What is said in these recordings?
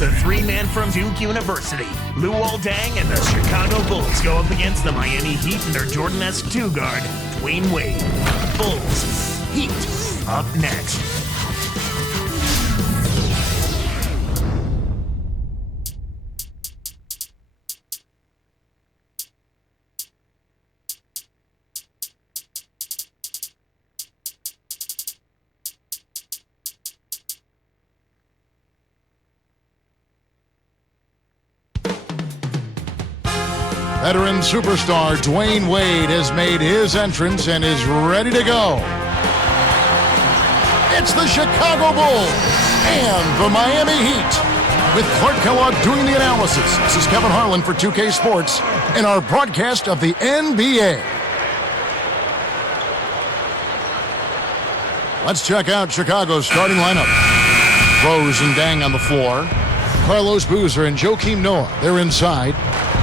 The three-man from Duke University, Luol Deng and the Chicago Bulls go up against the Miami Heat and their Jordan-esque two-guard, Dwayne Wade. Bulls, Heat, up next. Veteran superstar Dwayne Wade has made his entrance and is ready to go. It's the Chicago Bulls and the Miami Heat. With Clark Kellogg doing the analysis, this is Kevin Harlan for 2K Sports in our broadcast of the NBA. Let's check out Chicago's starting lineup. Drose and Deng on the floor. Carlos Boozer and Joakim Noah, they're inside.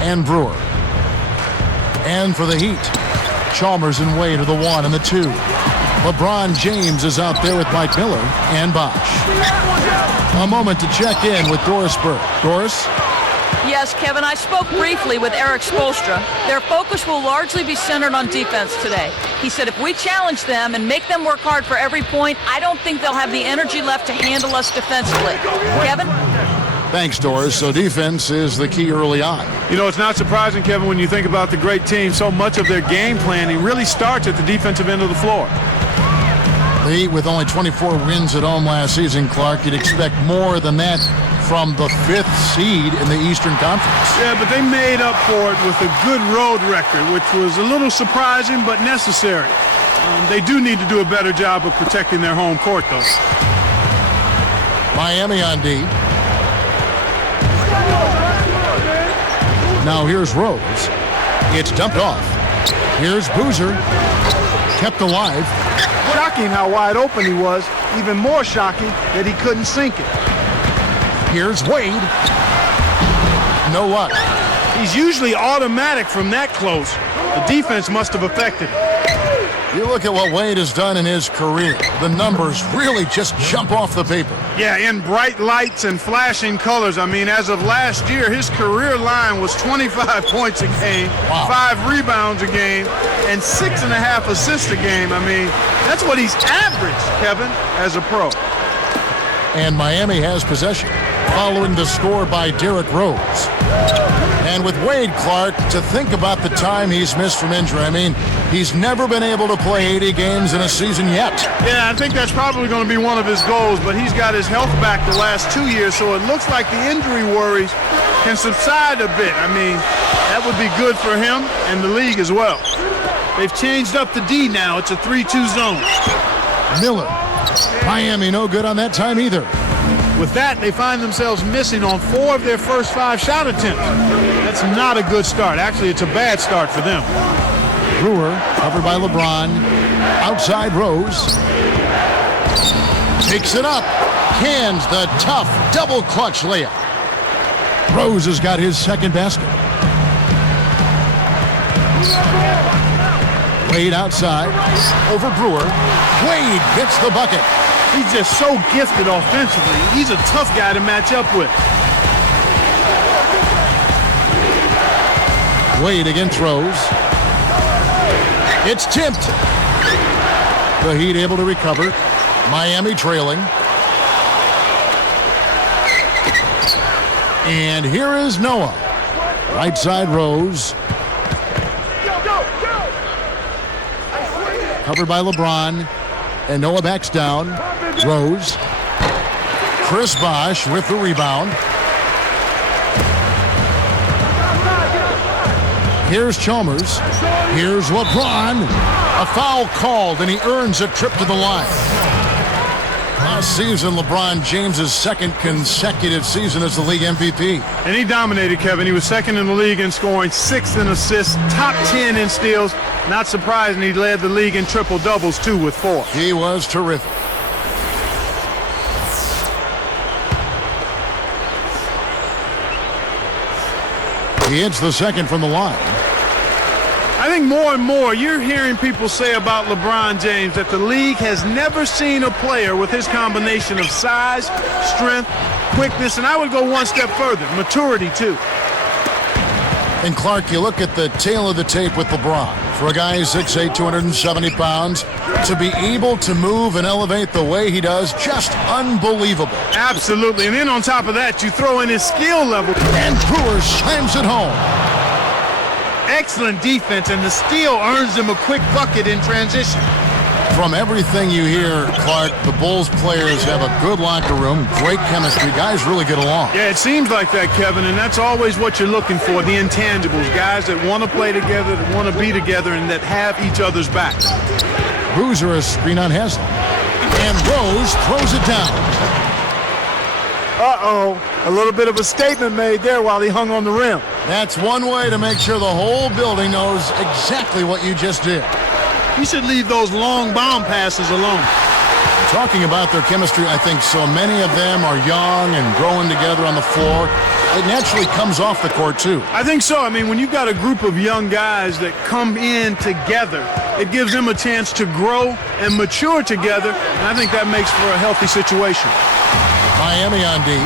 And Brewer. And for the Heat, Chalmers and Wade are the 1 and the 2. LeBron James is out there with Mike Miller and Bosh. A moment to check in with Doris Burke. Doris? Yes, Kevin, I spoke briefly with Eric Spoelstra. Their focus will largely be centered on defense today. He said if we challenge them and make them work hard for every point, I don't think they'll have the energy left to handle us defensively. Kevin? Thanks, Doris. So defense is the key early on. You know, it's not surprising, Kevin, when you think about the great team. So much of their game planning really starts at the defensive end of the floor. The Heat, with only 24 wins at home last season, Clark, you'd expect more than that from the 5th seed in the Eastern Conference. Yeah, but they made up for it with a good road record, which was a little surprising but necessary. They do need to do a better job of protecting their home court, though. Miami on D. Now here's Rose. It's dumped off. Here's Boozer. Kept alive. Shocking how wide open he was. Even more shocking that he couldn't sink it. Here's Wade. No luck. He's usually automatic from that close. The defense must have affected him. You look at what Wade has done in his career. The numbers really just jump off the paper. Yeah, in bright lights and flashing colors. I mean, as of last year, his career line was 25 points a game, wow. 5 rebounds a game, and 6.5 assists a game. I mean, that's what he's averaged, Kevin, as a pro. And Miami has possession, following the score by Derrick Rose. And with Wade, Clark, to think about the time he's missed from injury. I mean, he's never been able to play 80 games in a season yet. Yeah, I think that's probably going to be one of his goals, but he's got his health back the last 2 years, so it looks like the injury worries can subside a bit. I mean, that would be good for him and the league as well. They've changed up the D now. It's a 3-2 zone. Miller. Miami no good on that time either. With that, they find themselves missing on 4 of their first 5 shot attempts. That's not a good start. Actually, it's a bad start for them. Brewer, covered by LeBron. Outside Rose. Takes it up. Cans the tough double clutch layup. Rose has got his second basket. Wade outside. Over Brewer. Wade gets the bucket. He's just so gifted offensively. He's a tough guy to match up with. Wade against Rose. It's tipped. The Heat able to recover. Miami trailing. And here is Noah. Right side Rose. Covered by LeBron. And Noah backs down. Rose. Chris Bosh with the rebound. Here's Chalmers. Here's LeBron. A foul called, and he earns a trip to the line. Last season, LeBron James' second consecutive season as the league MVP. And he dominated, Kevin. He was second in the league in scoring, 6th in assists, top 10 in steals. Not surprising, he led the league in triple-doubles, too, with 4. He was terrific. He hits the second from the line. I think more and more you're hearing people say about LeBron James that the league has never seen a player with his combination of size, strength, quickness, and I would go one step further, maturity too. And Clark, you look at the tail of the tape with LeBron. For a guy who's 6'8", 270 pounds, to be able to move and elevate the way he does, just unbelievable. Absolutely, and then on top of that, you throw in his skill level. And Brewer slams it home. Excellent defense, and the steal earns him a quick bucket in transition. From everything you hear, Clark, the Bulls players have a good locker room, great chemistry. Guys really get along. Yeah, it seems like that, Kevin, and that's always what you're looking for, the intangibles. Guys that want to play together, that want to be together, and that have each other's backs. Boozer a screen on Haslam. And Rose throws it down. Uh-oh, a little bit of a statement made there while he hung on the rim. That's one way to make sure the whole building knows exactly what you just did. You should leave those long bomb passes alone. Talking about their chemistry, I think so many of them are young and growing together on the floor. It naturally comes off the court, too. I think so. I mean, when you've got a group of young guys that come in together, it gives them a chance to grow and mature together, and I think that makes for a healthy situation. Miami on D,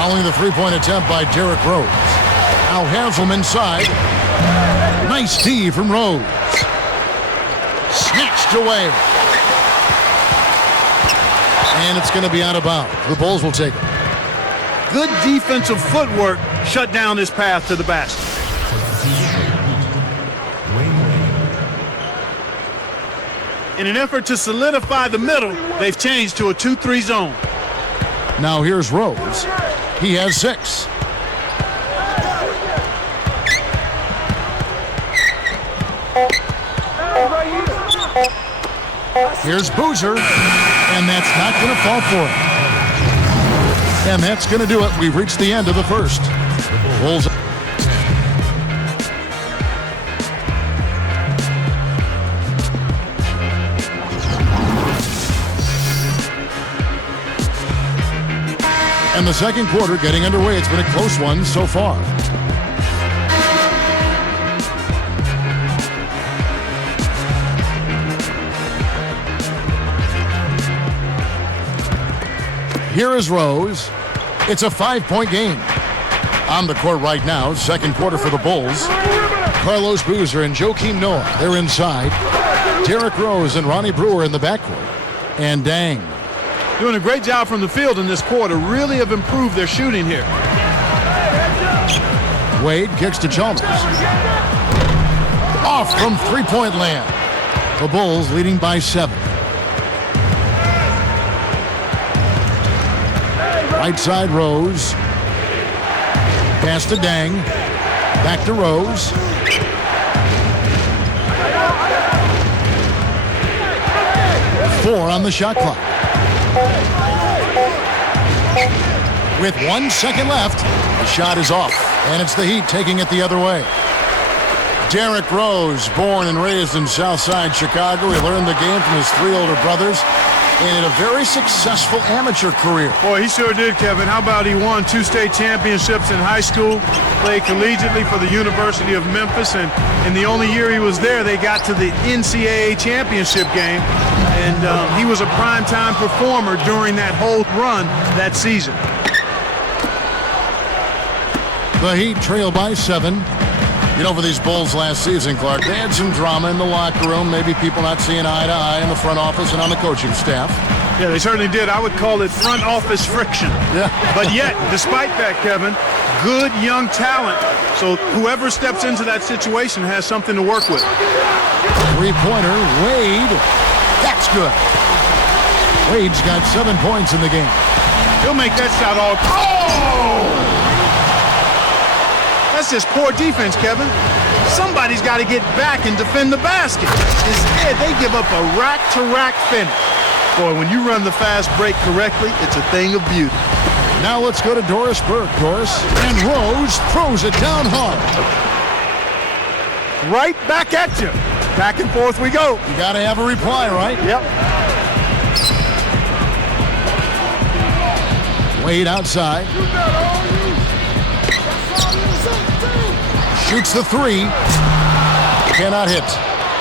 following the three-point attempt by Derrick Rose. Now Haslam inside. Nice D from Rose. Snatched away. And it's going to be out of bounds. The Bulls will take it. Good defensive footwork shut down his path to the basket. In an effort to solidify the middle, they've changed to a 2-3 zone. Now here's Rose. He has 6. Here's Boozer, and that's not going to fall for him. And that's going to do it. We've reached the end of the first. Bulls. And the second quarter getting underway. It's been a close one so far. Here is Rose. It's a 5-point game. On the court right now, second quarter for the Bulls. Carlos Boozer and Joakim Noah, they're inside. Derrick Rose and Ronnie Brewer in the backcourt. And Dang. Doing a great job from the field in this quarter. Really have improved their shooting here. Wade kicks to Chalmers. Off from three-point land. The Bulls leading by 7. Right side, Rose. Pass to Dang. Back to Rose. Four on the shot clock. With 1 second left, the shot is off. And it's the Heat taking it the other way. Derrick Rose, born and raised in Southside Chicago. He learned the game from his 3 older brothers. And in a very successful amateur career. Boy, he sure did, Kevin. How about he won 2 state championships in high school, played collegiately for the University of Memphis, and in the only year he was there, they got to the NCAA championship game, and he was a primetime performer during that whole run that season. The Heat trail by 7. You know, for these Bulls last season, Clark, they had some drama in the locker room, maybe people not seeing eye to eye in the front office and on the coaching staff. Yeah, they certainly did. I would call it front office friction. Yeah. But yet, despite that, Kevin, good young talent. So whoever steps into that situation has something to work with. Three-pointer, Wade. That's good. Wade's got 7 points in the game. He'll make that shot all. Oh! That's just poor defense, Kevin. Somebody's got to get back and defend the basket. Instead, they give up a rack-to-rack finish. Boy, when you run the fast break correctly, it's a thing of beauty. Now let's go to Doris Burke, Doris. And Rose throws it down hard. Right back at you. Back and forth we go. You got to have a reply, right? Yep. Wade outside. Shoots the 3. Cannot hit.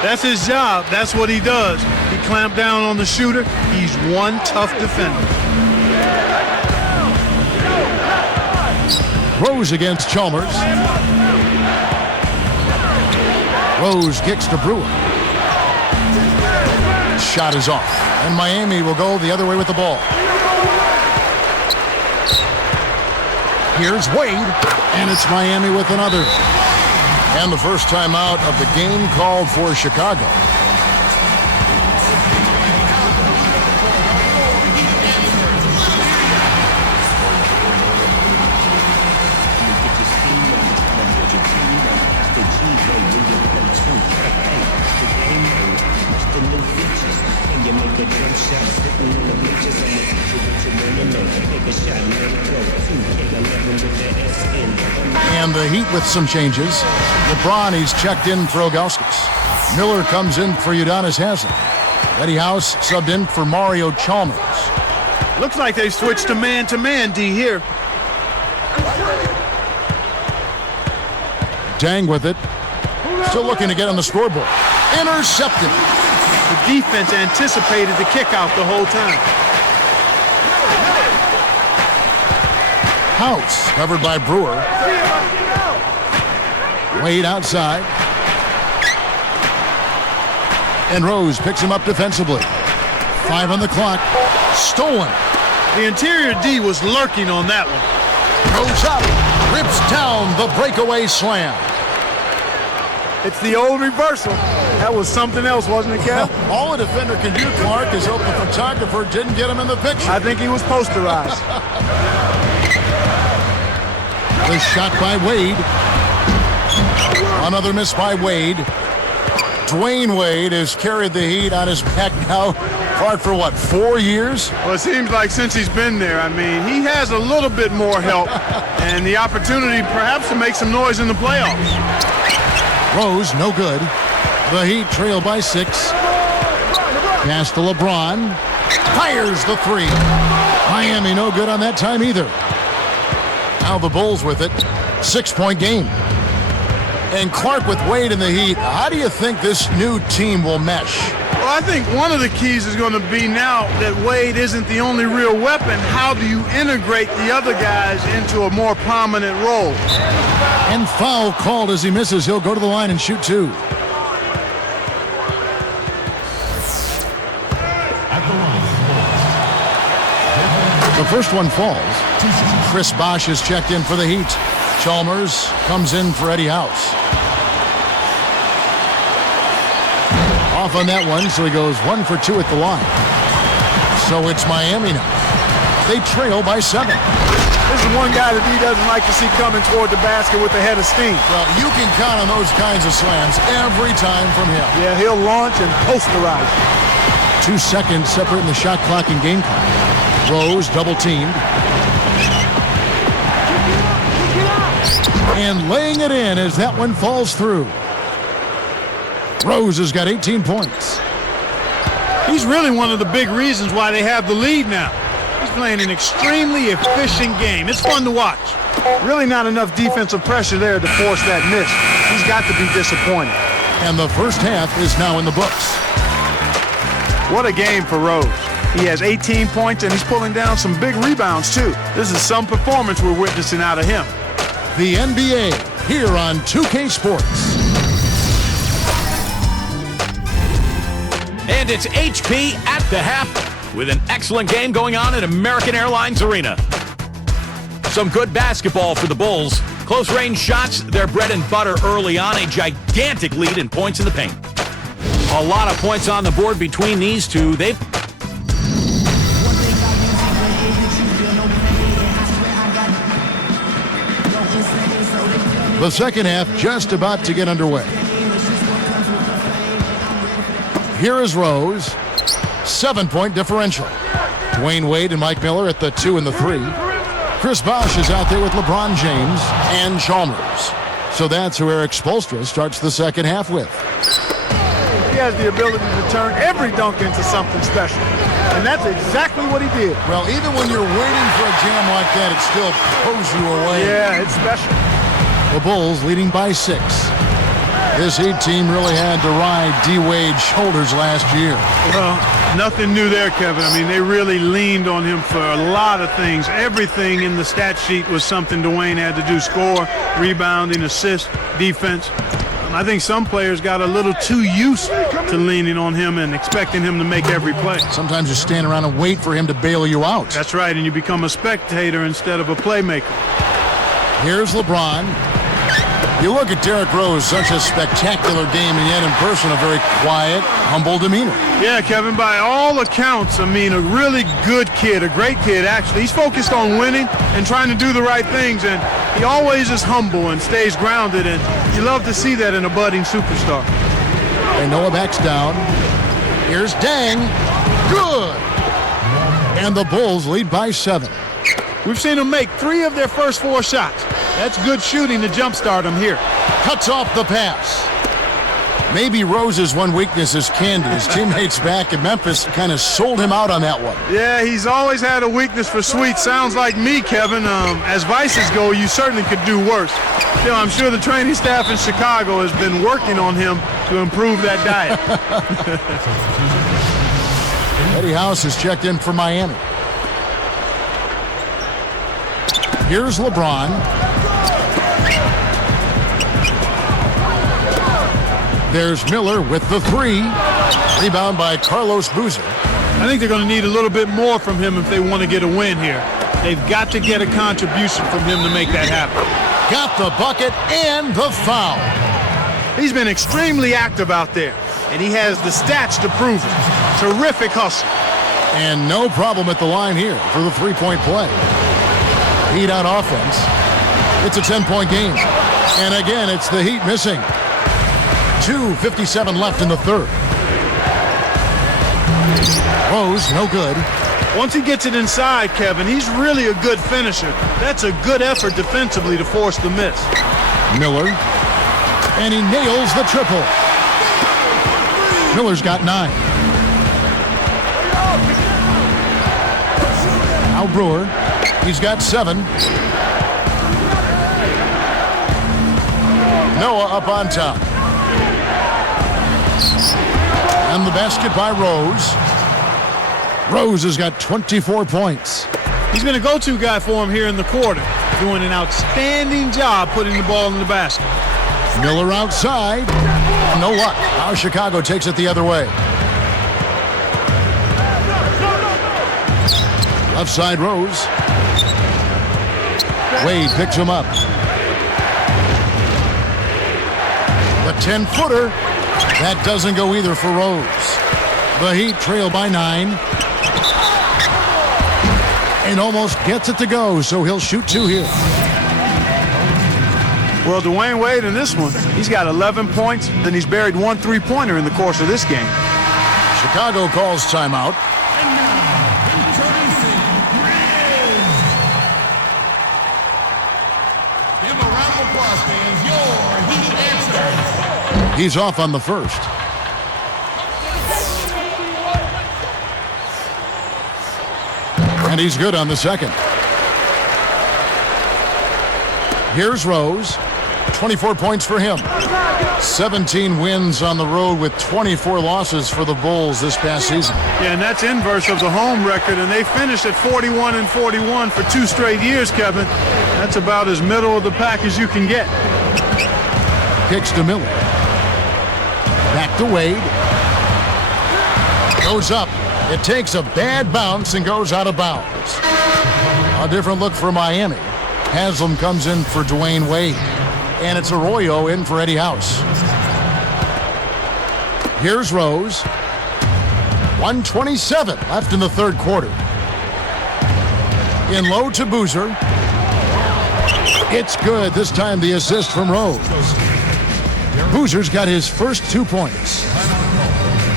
That's his job. That's what he does. He clamped down on the shooter. He's one tough defender. Rose against Chalmers. Rose kicks to Brewer. Shot is off, and Miami will go the other way with the ball. Here's Wade, and it's Miami with another. And the first timeout of the game called for Chicago. And the Heat with some changes. LeBron, he's checked in for Ilgauskas. Miller comes in for Udonis Haslem. Eddie House subbed in for Mario Chalmers. Looks like they switched to man, D here. Dang with it. Still looking to get on the scoreboard. Intercepted. The defense anticipated the kick out the whole time. House covered by Brewer. Wade outside. And Rose picks him up defensively. 5 on the clock. Stolen. The interior D was lurking on that one. Goes up. Rips down the breakaway slam. It's the old reversal. That was something else, wasn't it, Kev? All a defender can do, Clark, is hope the photographer didn't get him in the picture. I think he was posterized. The shot by Wade. Another miss by Wade. Dwayne Wade has carried the Heat on his back now, Clark, for what, 4 years? Well, it seems like since he's been there, I mean, he has a little bit more help and the opportunity perhaps to make some noise in the playoffs. Rose, no good. The Heat trail by 6. Pass to LeBron. Fires the 3. Miami no good on that time either. Now the Bulls with it. 6-point game. And Clark with Wade in the Heat. How do you think this new team will mesh? Well, I think one of the keys is going to be now that Wade isn't the only real weapon. How do you integrate the other guys into a more prominent role? And foul called as he misses. He'll go to the line and shoot 2. The first one falls. Chris Bosh is checked in for the Heat. Chalmers comes in for Eddie House. Off on that one, so he goes 1 for 2 at the line. So it's Miami now. They trail by 7. This is one guy that he doesn't like to see coming toward the basket with a head of steam. Well, you can count on those kinds of slams every time from him. Yeah, he'll launch and posterize. 2 seconds separating the shot clock and game clock. Rose double teamed. And laying it in as that one falls through. Rose has got 18 points. He's really one of the big reasons why they have the lead now. He's playing an extremely efficient game. It's fun to watch. Really not enough defensive pressure there to force that miss. He's got to be disappointed. And the first half is now in the books. What a game for Rose. He has 18 points and he's pulling down some big rebounds too. This is some performance we're witnessing out of him. The NBA here on 2K Sports. And it's HP at the half with an excellent game going on at American Airlines Arena. Some good basketball for the Bulls. Close-range shots, their bread and butter early on. A gigantic lead in points in the paint. A lot of points on the board between these two. The second half just about to get underway. Here is Rose. 7-point differential. Dwayne Wade and Mike Miller at the 2 and the 3. Chris Bosh is out there with LeBron James and Chalmers. So that's who Eric Spoelstra starts the second half with. He has the ability to turn every dunk into something special. And that's exactly what he did. Well, even when you're waiting for a jam like that, it still pulls you away. Yeah, it's special. The Bulls leading by 6. This Heat team really had to ride D-Wade's shoulders last year. Well, Nothing new there, Kevin. I mean, they really leaned on him for a lot of things. Everything in the stat sheet was something Dwayne had to do: score, rebounding, assist, defense. I think some players got a little too used to leaning on him and expecting him to make every play. Sometimes you stand around and wait for him to bail you out. That's right, and you become a spectator instead of a playmaker. Here's LeBron. You look at Derrick Rose, such a spectacular game, and yet in person, a very quiet, humble demeanor. Yeah, Kevin, by all accounts, I mean, a really good kid, a great kid, actually. He's focused on winning and trying to do the right things, and he always is humble and stays grounded, and you love to see that in a budding superstar. And Noah backs down. Here's Dang. Good. And the Bulls lead by 7. We've seen them make 3 of their first 4 shots. That's good shooting to jumpstart them here. Cuts off the pass. Maybe Rose's one weakness is candid. His teammates back in Memphis kind of sold him out on that one. Yeah, he's always had a weakness for sweets. Sounds like me, Kevin. As vices go, you certainly could do worse. You know, I'm sure the training staff in Chicago has been working on him to improve that diet. Eddie House has checked in for Miami. Here's LeBron. There's Miller with the 3. Rebound by Carlos Boozer. I think they're going to need a little bit more from him if they want to get a win here. They've got to get a contribution from him to make that happen. Got the bucket and the foul. He's been extremely active out there, and he has the stats to prove it. Terrific hustle. And no problem at the line here for the 3-point play. Heat on offense. It's a 10-point game. And again, it's the Heat missing. 2:57 left in the third. Rose, no good. Once he gets it inside, Kevin, he's really a good finisher. That's a good effort defensively to force the miss. Miller. And he nails the triple. Miller's got 9. Al Brewer. He's got 7. Noah up on top. And the basket by Rose. Rose has got 24 points. He's been a go-to guy for him here in the quarter, doing an outstanding job putting the ball in the basket. Miller outside. No luck. Now Chicago takes it the other way. Left side Rose. Wade picks him up. The 10-footer. That doesn't go either for Rose. The Heat trail by 9. And almost gets it to go, so he'll shoot 2 here. Well, Dwayne Wade in this one, he's got 11 points, then he's buried 1 3-pointer in the course of this game. Chicago calls timeout. He's off on the first. And he's good on the second. Here's Rose. 24 points for him. 17 wins on the road with 24 losses for the Bulls this past season. Yeah, and that's inverse of the home record, and they finished at 41-41 for 2 straight years, Kevin. That's about as middle of the pack as you can get. Kicks to Miller. Back to Wade. Goes up. It takes a bad bounce and goes out of bounds. A different look for Miami. Haslam comes in for Dwayne Wade. And it's Arroyo in for Eddie House. Here's Rose. 1:27 left in the third quarter. In low to Boozer. It's good. This time the assist from Rose. Boozer's got his first 2 points.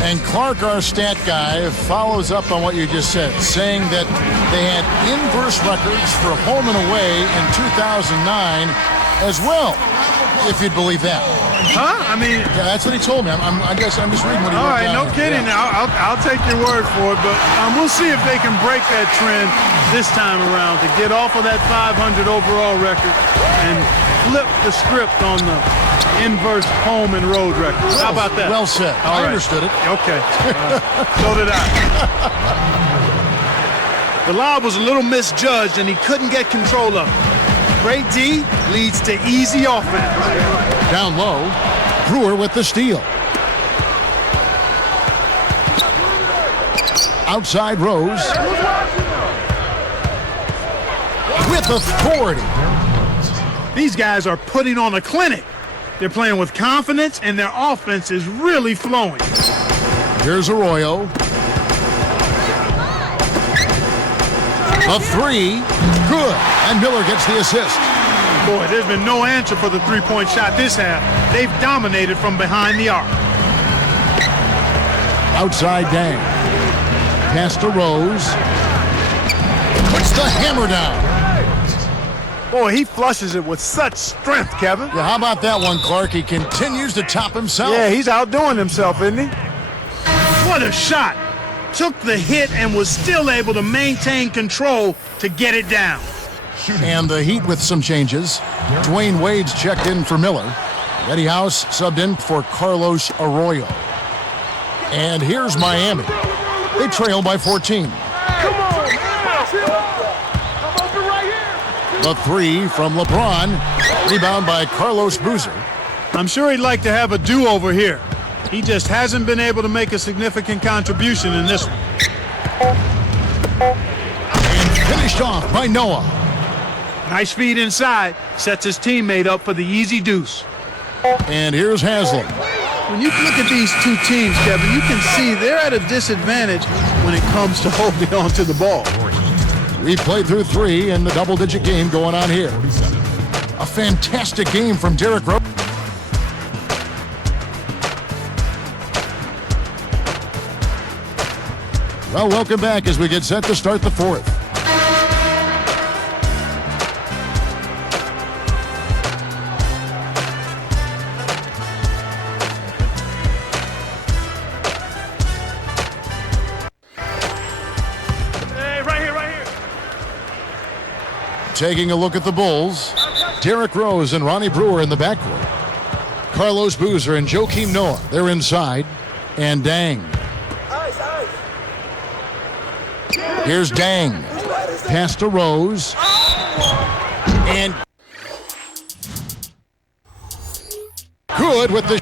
And Clark, our stat guy, follows up on what you just said, saying that they had inverse records for home and away in 2009 as well, if you'd believe that. Huh? I mean... Yeah, that's what he told me. I guess I'm just reading what he wrote down. All right, no kidding. Yeah. I'll take your word for it, but we'll see if they can break that trend this time around to get off of that 500 overall record and flip the script on the inverse home and road records. How about that? Well said. All I right. understood it. Okay. So did I. The lob was a little misjudged, and he couldn't get control of it. Great D leads to easy offense. Down low, Brewer with the steal. Outside Rose. With authority. These guys are putting on a clinic. They're playing with confidence, and their offense is really flowing. Here's Arroyo. A three. Good. And Miller gets the assist. Boy, there's been no answer for the three-point shot this half. They've dominated from behind the arc. Outside Dang. Pass to Rose. Puts the hammer down. Boy, he flushes it with such strength, Kevin. Yeah, how about that one, Clark? He continues to top himself. Yeah, he's outdoing himself, isn't he? What a shot. Took the hit and was still able to maintain control to get it down. And the Heat with some changes. Dwayne Wade's checked in for Miller. Eddie House subbed in for Carlos Arroyo. And here's Miami. They trail by 14. The three from LeBron. Rebound by Carlos Boozer. I'm sure he'd like to have a do-over here. He just hasn't been able to make a significant contribution in this one. And finished off by Noah. Nice feed inside. Sets his teammate up for the easy deuce. And here's Haslam. When you look at these two teams, Kevin, you can see they're at a disadvantage when it comes to holding on to the ball. We played through three in the double-digit game going on here. A fantastic game from Derrick Rose. Well, welcome back as we get set to start the fourth. Hey, right here. Taking a look at the Bulls, Derrick Rose and Ronnie Brewer in the backcourt. Carlos Boozer and Joakim Noah, they're inside. And Dang. Here's Dang. Pass to Rose. And good with the